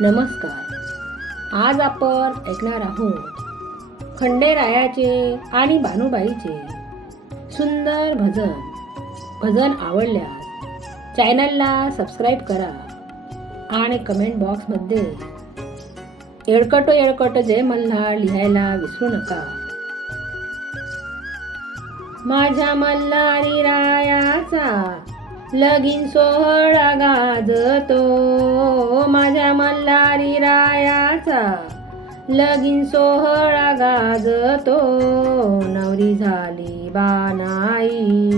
नमस्कार. आज आपण ऐकणार आहोत खंडेरायाचे आणि बानुबाईचे सुंदर भजन. भजन आवडल्यास चॅनलला सबस्क्राईब करा आणि कमेंट बॉक्समध्ये येळकटो येळकट जय मल्हार लिहायला विसरू नका. माझ्या मल्हारी रायाचा लगीन सोहळा गाजतो. माझ्या मल्हारी रायाचा लगीन सोहळा गाजतो. नवरी झाली बानाई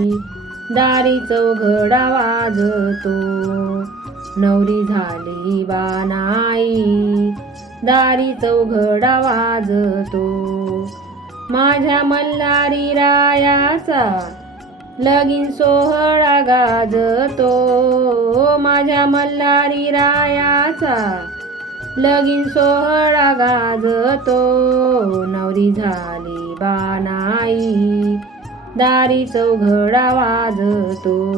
दारी चौघडा वाजतो. नवरी झाली बानाई दारी चौघडा वाजतो. माझ्या मल्हारी रायाचा लगीन सोहळा गाजतो. माझ्या मल्हारी रायाचा लगीन सोहळा गाजतो. नवरी झाली बानाई दारी चौघडा वाजतो.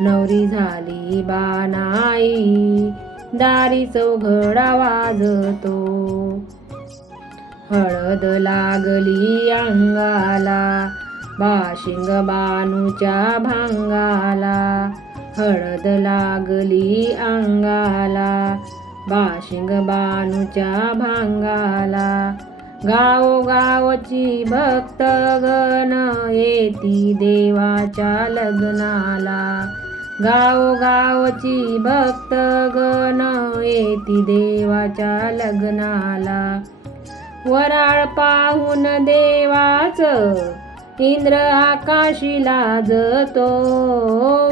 नवरी झाली बानाई दारी चौघडा वाजतो. हळद लागली अंगाला बाशिंग बानूच्या भांगाला हळद लागली अंगाला. बाशिंग बानूच्या भांगाला गाव गावची भक्तगण येती देवाच्या लग्नाला. गाव गावची भक्तगण येती देवाच्या लग्नाला. वराळ पाहून देवाचं इंद्र आकाशी लाजतो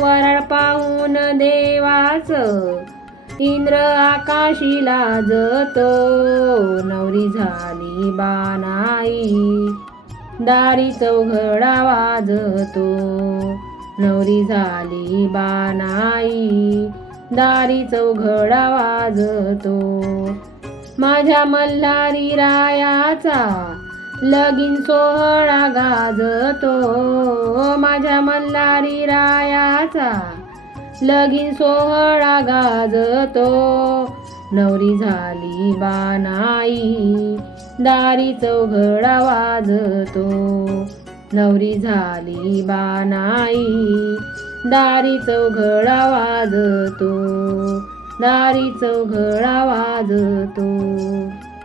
वरळ पाहून देवाच. इंद्र आकाशी लाजतो नवरी झाली बानाई दारी चौघडा वाजतो. नवरी झाली बानाई दारी चौघडा वाजतो. माझ्या मल्हारी रायाचा लगीन सोहळा गाजतो. माझ्या मल्हारी रायाचा लगीन सोहळा गाजतो. नवरी झाली बानाई दारी चौघडा वाजतो. नवरी झाली बानाई दारी चौघडा वाजतो. दारी चौघडा वाजतो.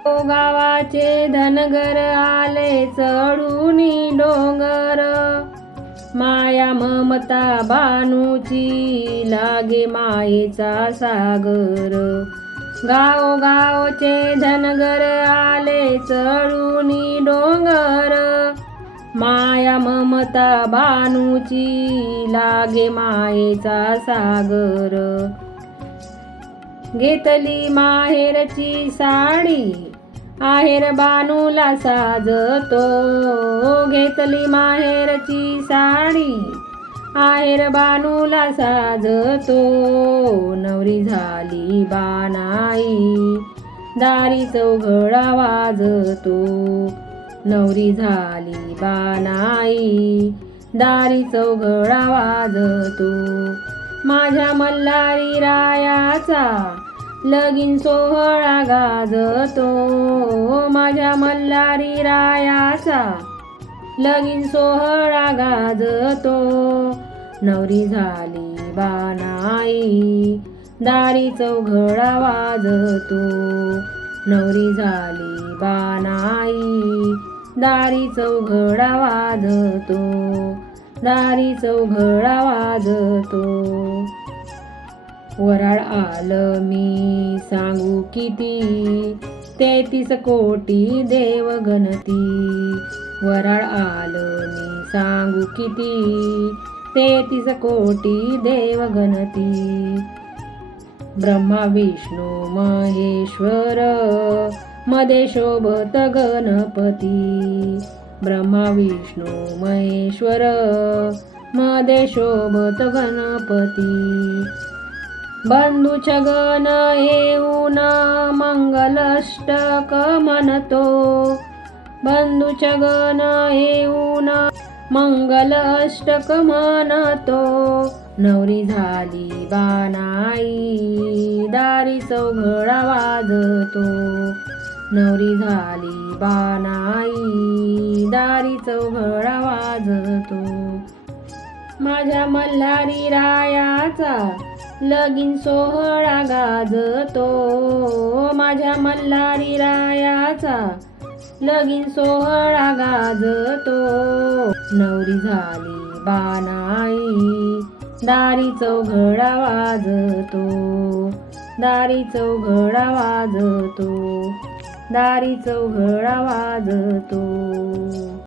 गावा देवाचे धनगर आले चढून डोंगर. माया ममता बानूची लागे मायेचा सागर. गाव गावचे धनगर आले चढून डोंगर. माया ममता बानूची लागे मायेचा सागर. घेतली माहेरची साडी. आहेर बानूला साजतो. घेतली माहेरची साडी. आहेर बानूला साजतो. नवरी झाली बानाई. दारी चौघडा वाजतो. नवरी झाली बानाई. दारी चौघडा वाजतो. माझ्या मल्हारी रायाचा लगीन सोहळा गाजतो. माझ्या मल्हारी रायाचा लगीन सोहळा गाजतो. नवरी झाली बानाई दारी चौघडा वाजतो. नवरी झाली बानाई दारी चौघडा वाजतो. दारी चौघडा वाजतो. वराळ आलं मी. सांगू किती? तेहतीस कोटी देव गणती. वराळ आलं मी. सांगू किती? तेहतीस कोटी देव गणती. ब्रह्मा विष्णू महेश्वर मध्ये शोभत गणपती. ब्रह्मा विष्णू महेश्वर मध्ये शोभत गणपती. बंधू छगन येऊन मंगलष्टक म्हणतो. बंधू छगन येऊन मंगलष्टक म्हणतो. नवरी झाली बानाई दारी चौघडा वाजतो. नवरी झाली बानाई दारी चौघडा वाजतो. माझ्या मल्हारी रायाचा लगीन सोहळा गाजतो. माझ्या मल्हारी रायाचा लगीन सोहळा गाजतो. नवरी झाली बानाई दारी चौघडा वाजतो. दारी चौघडा वाजतो. दारी चौघडा वाजतो.